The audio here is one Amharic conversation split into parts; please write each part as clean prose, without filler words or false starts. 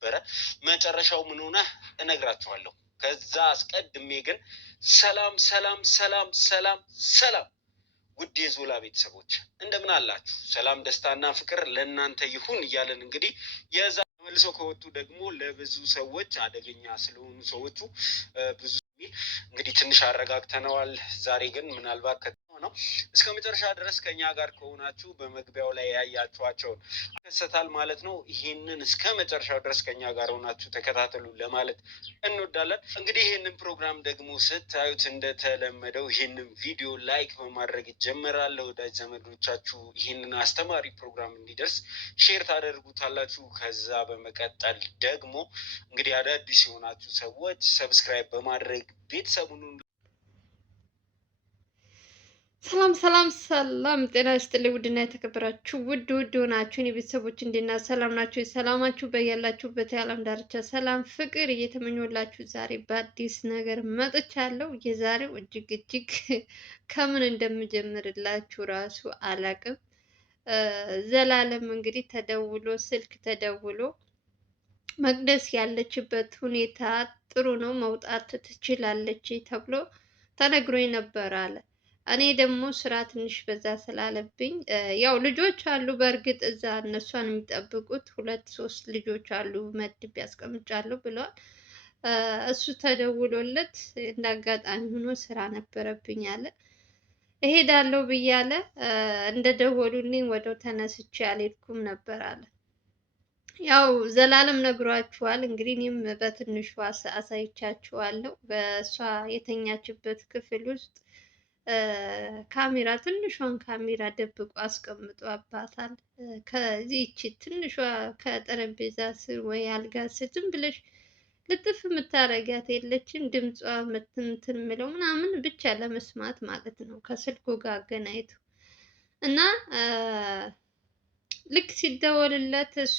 ነበረ። መጨረሻው ምን ሆነ እነግራችኋለሁ። ከዛ አስቀድሜ ግን ሰላም ሰላም ሰላም ሰላም ሰላም ውድ የዞላ ቤተሰቦች እንደምን አላችሁ? ሰላም ደስታና ፍቅር ለእናንተ ይሁን እያለን እንግዲህ የዛ መልሶ ከወጡ ደግሞ ለብዙ ሰዎች አደገኛ ስለሆኑ ሰዎቹ ብዙ እንግዲህ ትንሽ አረጋግተነዋል። ዛሬ ግን ምናልባት ነው እስከ መጨረሻ ድረስ ከኛ ጋር ከሆናችሁ በመግቢያው ላይ ያያችኋቸውን ይከሰታል ማለት ነው። ይሄንን እስከ መጨረሻው ድረስ ከኛ ጋር ሆናችሁ ተከታተሉ ለማለት እንወዳለን። እንግዲህ ይሄንን ፕሮግራም ደግሞ ስታዩት እንደተለመደው ይሄንን ቪዲዮ ላይክ በማድረግ ይጀምራል። ለወዳጅ ዘመዶቻችሁ ይሄንን አስተማሪ ፕሮግራም እንዲደርስ ሼር ታደርጉታላችሁ። ከዛ በመቀጠል ደግሞ እንግዲህ አዳዲስ የሆናችሁ ሰዎች ሰብስክራይብ በማድረግ ቤተሰቡን ሰላም ሰላም ሰላም፣ ጤና ይስጥልኝ ውድና የተከበራችሁ ውድ ሆናችሁ የኔ ቤተሰቦች እንዴና ሰላም ናችሁ? ሰላማችሁ በያላችሁበት የዓለም ዳርቻ ሰላም ፍቅር እየተመኘሁላችሁ ዛሬ በአዲስ ነገር መጥቻለሁ። የዛሬው እጅግ ከምን እንደምጀምርላችሁ ራሱ አላቅም። ዘላለም እንግዲህ ስልክ ተደውሎ መቅደስ ያለችበት ሁኔታ ጥሩ ነው፣ መውጣት ትችላለች ተብሎ ተነግሮኝ ነበር አለ። እኔ ደግሞ ስራ ትንሽ በዛ ስላለብኝ ያው ልጆች አሉ። በእርግጥ እዛ እነሷን የሚጠብቁት 2-3 ልጆች አሉ መድብ ያስቀምጫለሁ ብለዋል። እሱ ተደውሎለት እንዳጋጣሚ ሆኖ ስራ ነበረብኝ አለ። እሄዳለሁ ብያለ እንደደወሉልኝ ወደው ተነስቼ አልሄድኩም ነበር አለ። ያው ዘላለም ነግሯችኋል። እንግዲህ እኔም በትንሹ አሳይቻችኋለሁ። በእሷ የተኛችበት ክፍል ውስጥ ካሜራ ትንሿን ካሜራ ደብቆ አስቀምጦ አባታል። ከዚህች ትንሿ ከጠረጴዛ ስር ወይ አልጋ ስር ዝም ብለሽ ልጥፍ የምታረጊያት የለችም። ድምጿ ምትምትን ምለው ምናምን ብቻ ለመስማት ማለት ነው። ከስልኩ ጋር አገናኝቶ እና ልክ ሲደወልለት እሱ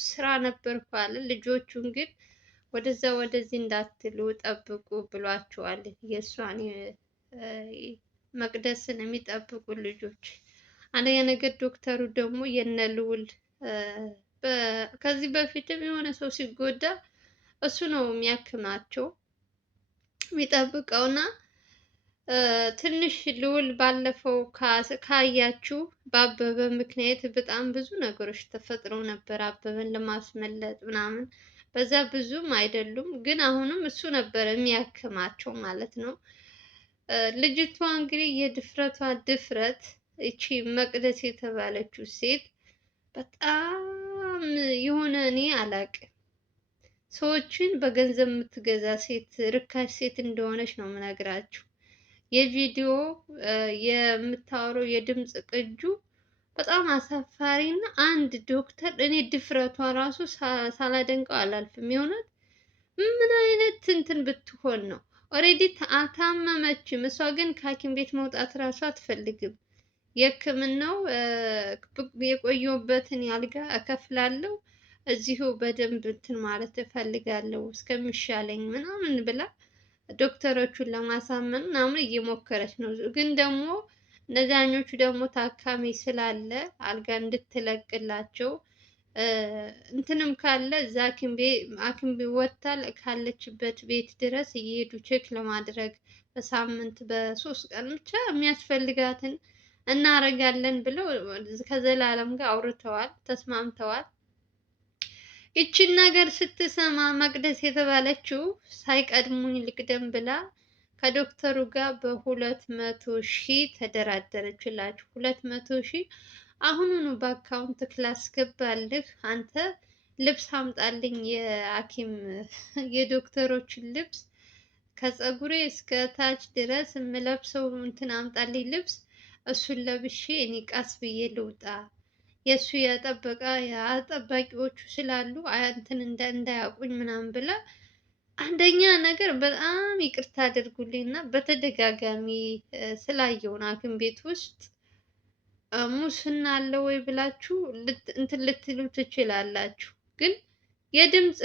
ስራ ነበርኩ አለ። ልጆቹን ግን ወደዛ ወደዚህ እንዳትሉ ጠብቁ ብሏቸዋል። የእሷን መቅደስን የሚጠብቁ ልጆች። አንደኛ ነገር ዶክተሩ ደግሞ የነ ልዑል ከዚህ በፊትም የሆነ ሰው ሲጎዳ እሱ ነው የሚያክማቸው የሚጠብቀውና ትንሽ ልዑል ባለፈው ካያችሁ በአበበ ምክንያት በጣም ብዙ ነገሮች ተፈጥረው ነበር። አበበን ለማስመለጥ ምናምን በዛ ብዙም አይደሉም፣ ግን አሁንም እሱ ነበር የሚያክማቸው ማለት ነው። ልጅቷ እንግዲህ የድፍረቷ ድፍረት እቺ መቅደስ የተባለችው ሴት በጣም የሆነ እኔ አላቅም፣ ሰዎችን በገንዘብ የምትገዛ ሴት ርካሽ ሴት እንደሆነች ነው የምነግራችሁ። የቪዲዮ የምታወራው የድምፅ ቅጁ በጣም አሳፋሪ እና አንድ ዶክተር እኔ ድፍረቷ ራሱ ሳላደንቀው አላልፍም። የሆነት ምን አይነት እንትን ብትሆን ነው? ኦልሬዲ አልታመመችም። እሷ ግን ከሐኪም ቤት መውጣት ራሱ አትፈልግም። የሕክምናው የቆየሁበትን ያልጋ እከፍላለሁ እዚሁ በደንብ እንትን ማለት እፈልጋለሁ እስከሚሻለኝ ምናምን ብላ ዶክተሮቹን ለማሳመን ምናምን እየሞከረች ነው። ግን ደግሞ እነዛኞቹ ደግሞ ታካሚ ስላለ አልጋ እንድትለቅላቸው እንትንም ካለ እዛ ሐኪም ቤት ወጥታ ካለችበት ቤት ድረስ እየሄዱ ቼክ ለማድረግ በሳምንት በ3 ቀን ብቻ የሚያስፈልጋትን እናረጋለን ብለው ከዘላለም ጋር አውርተዋል፣ ተስማምተዋል። ይቺን ነገር ስትሰማ መቅደስ የተባለችው ሳይቀድሙኝ ልቅደም ብላ ከዶክተሩ ጋር በ200,000 ተደራደረችላችሁ። 200,000 አሁኑኑ በአካውንት ላስገባልህ፣ አንተ ልብስ አምጣልኝ፣ የሐኪም የዶክተሮችን ልብስ ከፀጉሬ እስከ ታች ድረስ የምለብሰው እንትን አምጣልኝ ልብስ፣ እሱን ለብሼ እኔ ቃስ ብዬ ልውጣ፣ የእሱ የጠባቂዎቹ ስላሉ እንትን እንዳያውቁኝ ምናምን ብላ። አንደኛ ነገር በጣም ይቅርታ አድርጉልኝ እና በተደጋጋሚ ስላየውን ሐኪም ቤት ውስጥ ሙስና አለ ወይ ብላችሁ እንትን ልትሉ ትችላላችሁ። ግን የድምፅ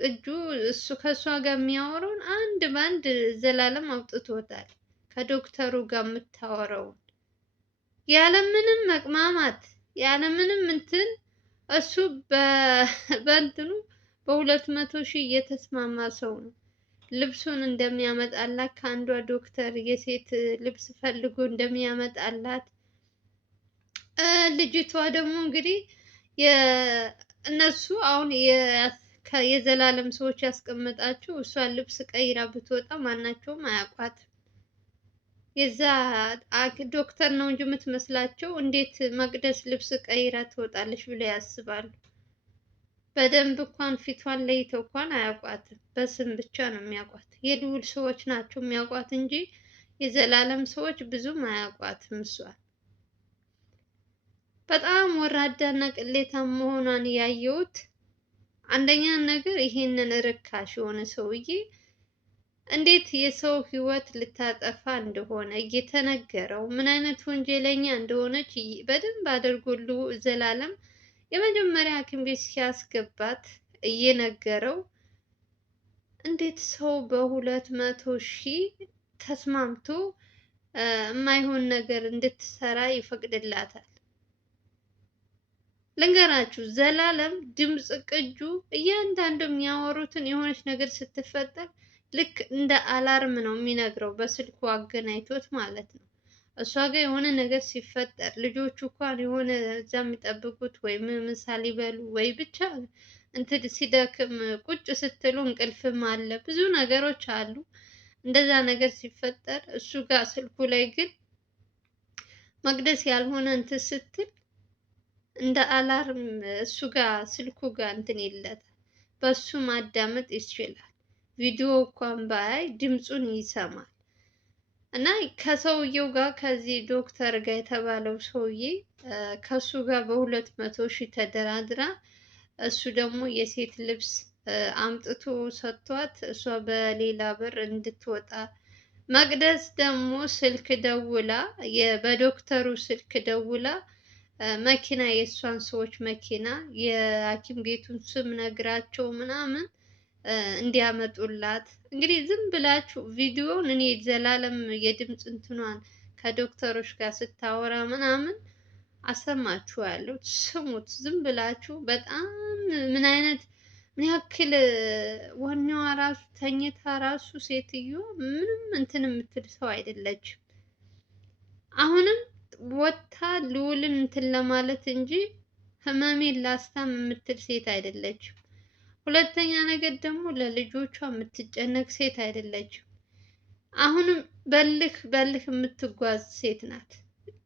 ቅጁ እሱ ከእሷ ጋር የሚያወራውን አንድ በአንድ ዘላለም አውጥቶታል። ከዶክተሩ ጋር የምታወራውን ያለምንም መቅማማት ያለምንም እንትን እሱ በእንትኑ በ200,000 የተስማማ ሰው ነው። ልብሱን እንደሚያመጣላት ከአንዷ ዶክተር የሴት ልብስ ፈልጎ እንደሚያመጣላት ልጅቷ ደግሞ እንግዲህ እነሱ አሁን የዘላለም ሰዎች ያስቀመጣችሁ እሷን ልብስ ቀይራ ብትወጣ ማናቸውም አያውቋትም። የዛ ዶክተር ነው እንጂ የምትመስላቸው እንዴት መቅደስ ልብስ ቀይራ ትወጣለች ብለው ያስባሉ። በደንብ እንኳን ፊቷን ለይተው እንኳን አያውቋትም። በስም ብቻ ነው የሚያውቋት። የልዑል ሰዎች ናቸው የሚያውቋት እንጂ የዘላለም ሰዎች ብዙም አያውቋትም እሷን። በጣም ወራዳና ቅሌታም መሆኗን ያየሁት አንደኛ ነገር ይሄንን ርካሽ የሆነ ሰውዬ እንዴት የሰው ሕይወት ልታጠፋ እንደሆነ እየተነገረው ምን አይነት ወንጀለኛ እንደሆነች በደንብ አድርጎ ዘላለም የመጀመሪያ ሐኪም ቤት ሲያስገባት እየነገረው እንዴት ሰው በ200,000 ተስማምቶ የማይሆን ነገር እንድትሰራ ይፈቅድላታል? ልንገራችሁ፣ ዘላለም ድምፅ ቅጁ እያንዳንዱ የሚያወሩትን የሆነች ነገር ስትፈጠር ልክ እንደ አላርም ነው የሚነግረው፣ በስልኩ አገናኝቶት ማለት ነው። እሷ ጋር የሆነ ነገር ሲፈጠር ልጆቹ እንኳን የሆነ እዛ የሚጠብቁት ወይ ምሳ ሊበሉ ወይ ብቻ እንትን ሲደክም ቁጭ ስትሉ እንቅልፍም አለ፣ ብዙ ነገሮች አሉ። እንደዛ ነገር ሲፈጠር እሱ ጋር ስልኩ ላይ ግን መቅደስ ያልሆነ እንትን ስትል እንደ አላርም እሱ ጋር ስልኩ ጋር እንትን ይለታል። በሱ ማዳመጥ ይችላል። ቪዲዮ እንኳን ባያይ ድምፁን ይሰማል። እና ከሰውየው ጋር ከዚህ ዶክተር ጋር የተባለው ሰውዬ ከሱ ጋር በ200,000 ተደራድራ እሱ ደግሞ የሴት ልብስ አምጥቶ ሰጥቷት እሷ በሌላ ብር እንድትወጣ፣ መቅደስ ደግሞ ስልክ ደውላ በዶክተሩ ስልክ ደውላ መኪና የእሷን ሰዎች መኪና የሐኪም ቤቱን ስም ነግራቸው ምናምን እንዲያመጡላት። እንግዲህ ዝም ብላችሁ ቪዲዮውን እኔ ዘላለም የድምፅ እንትኗን ከዶክተሮች ጋር ስታወራ ምናምን አሰማችኋለሁ፣ ስሙት ዝም ብላችሁ። በጣም ምን ያክል ዋናዋ ራሱ ተኝታ ራሱ ሴትዮ ምንም እንትን የምትል ሰው አይደለችም። አሁንም ወታ ልዑልን እንትን ለማለት እንጂ ህመሜን ላስታም የምትል ሴት አይደለችም። ሁለተኛ ነገር ደግሞ ለልጆቿ የምትጨነቅ ሴት አይደለችም። አሁንም በልህ የምትጓዝ ሴት ናት።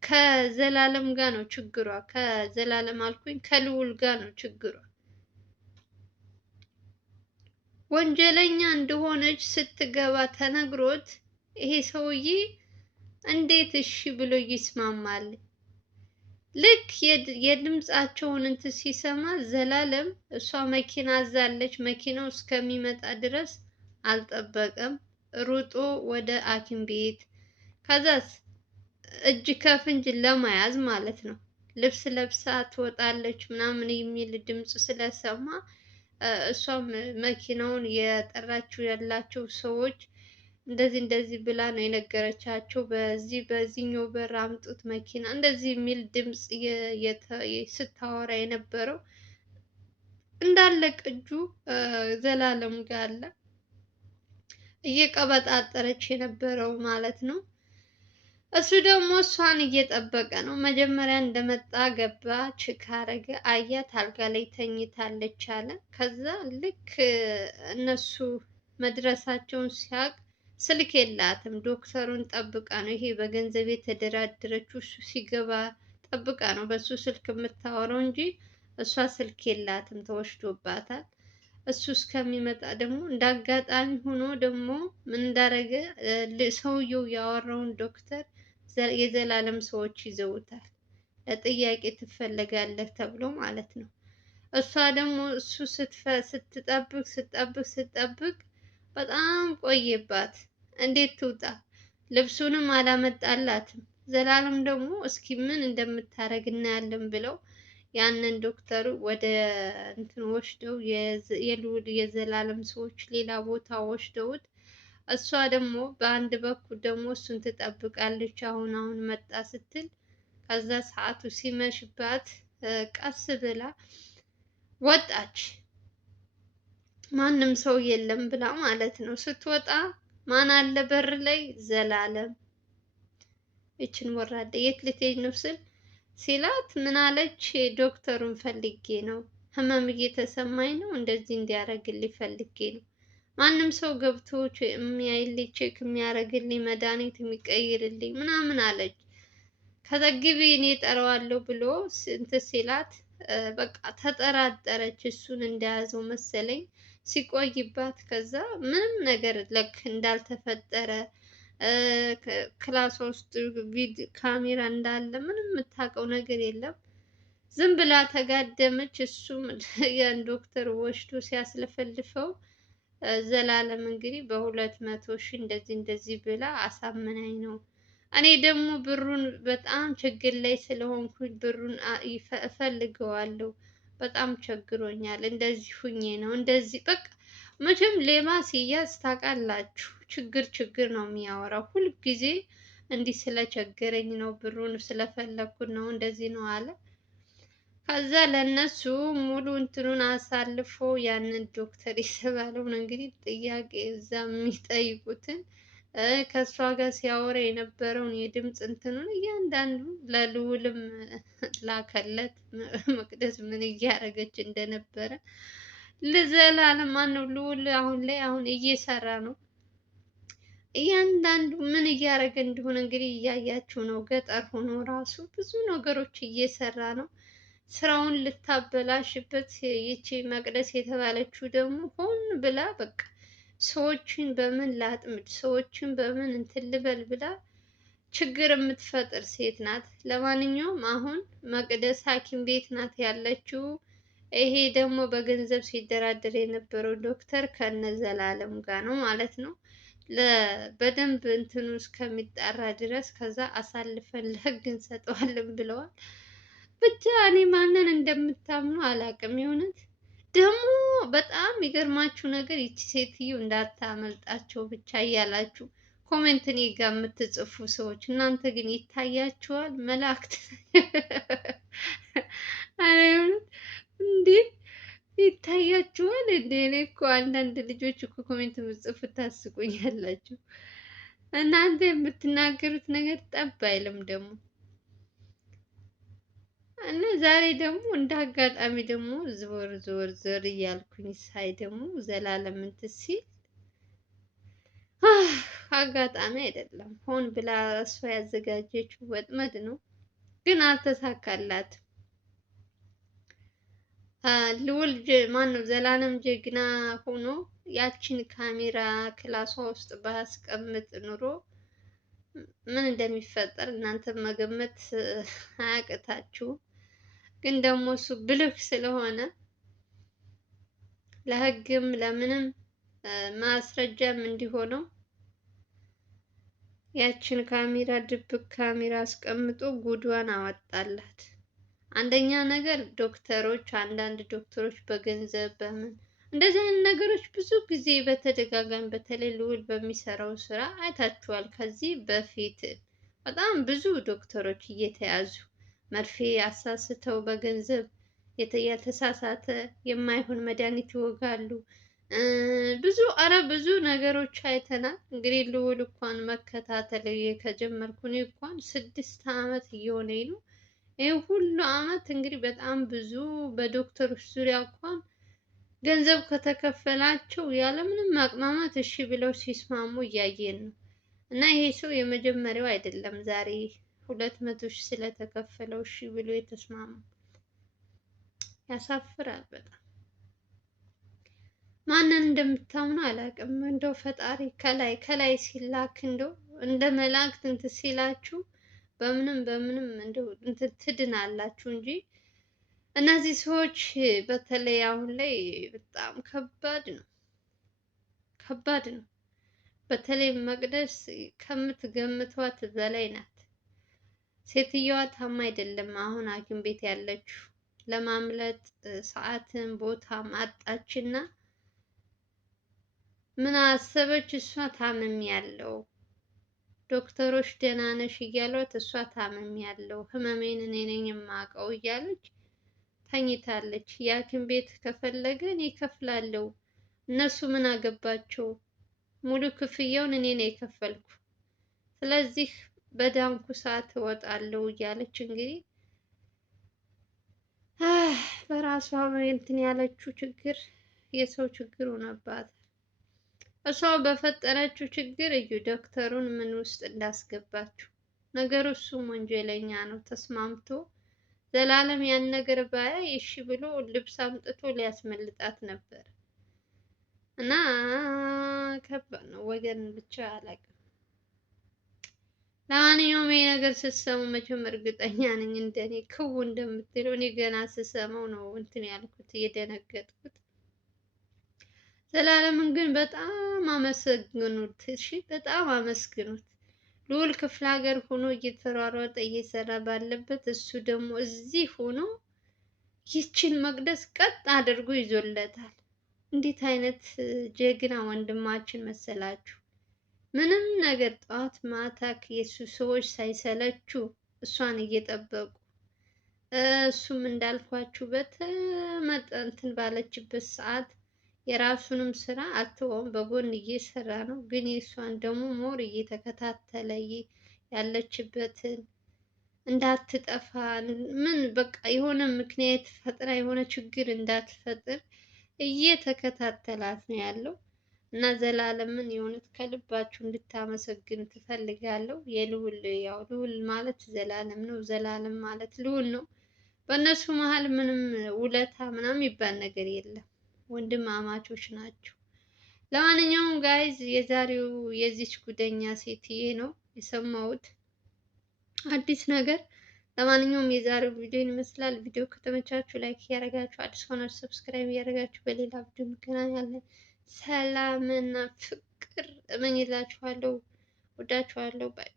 ከዘላለም ጋር ነው ችግሯ። ከዘላለም አልኩኝ ከልዑል ጋር ነው ችግሯ። ወንጀለኛ እንደሆነች ስትገባ ተነግሮት ይሄ ሰውዬ እንዴት እሺ ብሎ ይስማማል? ልክ የድምፃቸውን እንትን ሲሰማ ዘላለም እሷ መኪና አዛለች። መኪናው እስከሚመጣ ድረስ አልጠበቀም። ሩጦ ወደ ሐኪም ቤት፣ ከዛስ እጅ ከፍንጅ ለመያዝ ማለት ነው። ልብስ ለብሳ ትወጣለች ምናምን የሚል ድምፅ ስለሰማ እሷም መኪናውን የጠራችው ያላቸው ሰዎች እንደዚህ ብላ ነው የነገረቻቸው። በዚህኛው በር አምጡት መኪና እንደዚህ የሚል ድምፅ ስታወራ የነበረው እንዳለ ቅጁ ዘላለም ጋር አለ። እየቀበጣጠረች የነበረው ማለት ነው። እሱ ደግሞ እሷን እየጠበቀ ነው። መጀመሪያ እንደመጣ ገባ፣ ቼክ አረገ፣ አያት አልጋ ላይ ተኝታለች አለ። ከዛ ልክ እነሱ መድረሳቸውን ሲያቅ ስልክ የላትም። ዶክተሩን ጠብቃ ነው ይሄ በገንዘብ የተደራደረችው። እሱ ሲገባ ጠብቃ ነው በሱ ስልክ የምታወራው እንጂ እሷ ስልክ የላትም፣ ተወስዶባታል። እሱ እስከሚመጣ ደግሞ እንዳጋጣሚ ሆኖ ደግሞ ምን እንዳረገ ሰውየው ያወራውን ዶክተር የዘላለም ሰዎች ይዘውታል። ለጥያቄ ትፈለጋለህ ተብሎ ማለት ነው። እሷ ደግሞ እሱ ስትጠብቅ በጣም ቆየባት። እንዴት ትውጣ? ልብሱንም አላመጣላትም። ዘላለም ደግሞ እስኪ ምን እንደምታረግ እናያለን ብለው ያንን ዶክተሩ ወደ እንትን ወስደው የልዑል የዘላለም ሰዎች ሌላ ቦታ ወስደውት፣ እሷ ደግሞ በአንድ በኩል ደግሞ እሱን ትጠብቃለች። አሁን መጣ ስትል ከዛ ሰዓቱ ሲመሽባት ቀስ ብላ ወጣች። ማንም ሰው የለም ብላ ማለት ነው። ስትወጣ ማን አለ በር ላይ? ዘላለም። ይችን ወራዳ የት ልትሄጂ ነው ሲላት ምን አለች? ዶክተሩን ፈልጌ ነው፣ ህመም እየተሰማኝ ነው፣ እንደዚህ እንዲያደርግልኝ ፈልጌ ነው። ማንም ሰው ገብቶ የሚያይልኝ ቼክ የሚያደርግልኝ መድኃኒት የሚቀይርልኝ ምናምን አለች። ከዛ ግቢ እኔ እጠራዋለሁ ብሎ እንትን ሲላት በቃ ተጠራጠረች። እሱን እንደያዘው መሰለኝ ሲቆይባት፣ ከዛ ምንም ነገር ልክ እንዳልተፈጠረ ክላስ ውስጥ ካሜራ እንዳለ ምንም የምታውቀው ነገር የለም። ዝም ብላ ተጋደመች። እሱም ያን ዶክተር ወስዶ ሲያስለፈልፈው ዘላለም እንግዲህ በ200,000 እንደዚህ እንደዚህ ብላ አሳምናኝ ነው። እኔ ደግሞ ብሩን በጣም ችግር ላይ ስለሆንኩኝ ብሩን እፈልገዋለሁ፣ በጣም ቸግሮኛል፣ እንደዚህ ሁኜ ነው እንደዚህ በቃ። መቼም ሌባ ሲያዝ ታውቃላችሁ፣ ችግር ነው የሚያወራው ሁልጊዜ። እንዲህ ስለቸገረኝ ነው ብሩን ስለፈለኩት ነው እንደዚህ ነው አለ። ከዛ ለነሱ ሙሉ እንትኑን አሳልፎ ያንን ዶክተር የተባለውን እንግዲህ ጥያቄ እዛ የሚጠይቁትን ከእሷ ጋር ሲያወራ የነበረውን የድምፅ እንትኑን እያንዳንዱ ለልዑልም ላከለት። መቅደስ ምን እያደረገች እንደነበረ ለዘላለም ማነው ልዑል አሁን እየሰራ ነው። እያንዳንዱ ምን እያደረገ እንደሆነ እንግዲህ እያያችሁ ነው። ገጠር ሆኖ ራሱ ብዙ ነገሮች እየሰራ ነው። ስራውን ልታበላሽበት ይቺ መቅደስ የተባለችው ደግሞ ሆን ብላ በቃ ሰዎችን በምን ላጥምድ፣ ሰዎችን በምን እንትን ልበል ብላ ችግር የምትፈጥር ሴት ናት። ለማንኛውም አሁን መቅደስ ሐኪም ቤት ናት ያለችው። ይሄ ደግሞ በገንዘብ ሲደራደር የነበረው ዶክተር ከነ ዘላለም ጋር ነው ማለት ነው። በደንብ እንትኑ እስከሚጣራ ድረስ ከዛ አሳልፈን ለህግ እንሰጠዋለን ብለዋል። ብቻ እኔ ማንን እንደምታምኑ አላውቅም። የሆነት ደግሞ በጣም የሚገርማችሁ ነገር ይቺ ሴትዮ እንዳታመልጣቸው ብቻ እያላችሁ ኮሜንት እኔ ጋር የምትጽፉ ሰዎች እናንተ ግን ይታያችኋል መላእክት እንዴ? ይታያችኋል እንዴ? እኔ እኮ አንዳንድ ልጆች እኮ ኮሜንት የምትጽፉ ታስቁኛላችሁ። እናንተ የምትናገሩት ነገር ጠብ አይልም ደግሞ። እና ዛሬ ደግሞ እንደ አጋጣሚ ደግሞ ዞር እያልኩኝ ሳይ ደግሞ ዘላለም እንትን ሲል አጋጣሚ አይደለም፣ ሆን ብላ እሷ ያዘጋጀችው ወጥመድ ነው፣ ግን አልተሳካላትም። ልዑል ማነው ዘላለም ጀግና ሆኖ ያችን ካሜራ ክላሷ ውስጥ ባያስቀምጥ ኑሮ ምን እንደሚፈጠር እናንተ መገመት አያቅታችሁም። ግን ደግሞ እሱ ብልህ ስለሆነ ለህግም ለምንም ማስረጃም እንዲሆነው ያችን ካሜራ ድብቅ ካሜራ አስቀምጦ ጉዷን አወጣላት። አንደኛ ነገር ዶክተሮች፣ አንዳንድ ዶክተሮች በገንዘብ በምን እንደዚህ አይነት ነገሮች ብዙ ጊዜ በተደጋጋሚ በተለይ ልዑል በሚሰራው ስራ አይታችኋል። ከዚህ በፊት በጣም ብዙ ዶክተሮች እየተያዙ መርፌ አሳስተው በገንዘብ የተሳሳተ የማይሆን መድኃኒት ይወጋሉ። ብዙ ነገሮች አይተናል። እንግዲህ ልዑል እንኳን መከታተል ከጀመርኩ እኔ እንኳን 6 ዓመት እየሆነኝ ነው። ይህ ሁሉ ዓመት እንግዲህ በጣም ብዙ በዶክተሮች ዙሪያ እንኳን ገንዘብ ከተከፈላቸው ያለምንም ማቅማማት እሺ ብለው ሲስማሙ እያየን ነው። እና ይሄ ሰው የመጀመሪያው አይደለም። ዛሬ 200,000 ስለተከፈለው እሺ ብሎ የተስማሙ ያሳፍራል በጣም። ማንን እንደምታምኑ አላውቅም። እንደው ፈጣሪ ከላይ ሲላክ እንደው እንደ መላእክት እንትን ሲላችሁ በምንም እንደው እንትን ትድናላችሁ እንጂ እነዚህ ሰዎች በተለይ አሁን ላይ በጣም ከባድ ነው። በተለይ መቅደስ ከምትገምቷት በላይ ናት። ሴትየዋ ታማ አይደለም አሁን ሐኪም ቤት ያለችው፣ ለማምለጥ ሰዓትን ቦታም አጣችና ምን አሰበች? እሷ ታመም ያለው ዶክተሮች ደህና ነሽ እያሏት እሷ ታመም ያለው ህመሜን እኔ ነኝ የማውቀው እያለች ተኝታለች። የሐኪም ቤት ከፈለገ እኔ እከፍላለሁ፣ እነሱ ምን አገባቸው? ሙሉ ክፍያውን እኔ ነው የከፈልኩ። ስለዚህ በዳንኩ ሰዓት እወጣለሁ እያለች እንግዲህ በራሷ እንትን ያለችው ችግር የሰው ችግር ሆነባት። እሷ በፈጠረችው ችግር እዩ ዶክተሩን ምን ውስጥ እንዳስገባችው። ነገሩ እሱም ወንጀለኛ ነው። ተስማምቶ ዘላለም ያን ነገር ባያይ እሺ ብሎ ልብስ አምጥቶ ሊያስመልጣት ነበር። እና ከባድ ነው ወገን፣ ብቻ አላውቅም። ለማንኛውም ይሄ ነገር ስትሰሙ መቼም እርግጠኛ ነኝ እንደኔ ክው እንደምትለው። እኔ ገና ስሰማው ነው እንትን ያልኩት የደነገጥኩት። ዘላለምን ግን በጣም አመሰግኑት፣ እሺ በጣም አመስግኑት። ልዑል ክፍለ ሀገር ሆኖ እየተሯሯጠ እየሰራ ባለበት እሱ ደግሞ እዚህ ሆኖ ይችን መቅደስ ቀጥ አድርጎ ይዞለታል። እንዴት አይነት ጀግና ወንድማችን መሰላችሁ! ምንም ነገር ጠዋት ማታ የሱ ሰዎች ሳይሰለቹ እሷን እየጠበቁ እሱም እንዳልኳችሁ እንትን ባለችበት ሰዓት የራሱንም ስራ አትወውም፣ በጎን እየሰራ ነው። ግን የእሷን ደግሞ ሞር እየተከታተለ ያለችበትን እንዳትጠፋ ምን በቃ የሆነ ምክንያት ፈጥራ የሆነ ችግር እንዳትፈጥር እየተከታተላት ነው ያለው። እና ዘላለምን የእውነት ከልባችሁ እንድታመሰግኑ ትፈልጋለሁ። የልዑል ያው ልዑል ማለት ዘላለም ነው፣ ዘላለም ማለት ልዑል ነው። በእነሱ መሀል ምንም ውለታ ምናምን የሚባል ነገር የለም። ወንድማማቾች ናቸው። ለማንኛውም ጋይዝ የዛሬው የዚች ጉደኛ ሴትዬ ነው የሰማሁት አዲስ ነገር። ለማንኛውም የዛሬው ቪዲዮ ይመስላል። ቪዲዮ ከተመቻችሁ ላይክ እያደረጋችሁ አዲስ ሆናችሁ ሰብስክራይብ እያደረጋችሁ በሌላ ቪዲዮ እንገናኛለን። ሰላምና ፍቅር እመኝላችኋለሁ። ወዳችኋለሁ። ባይ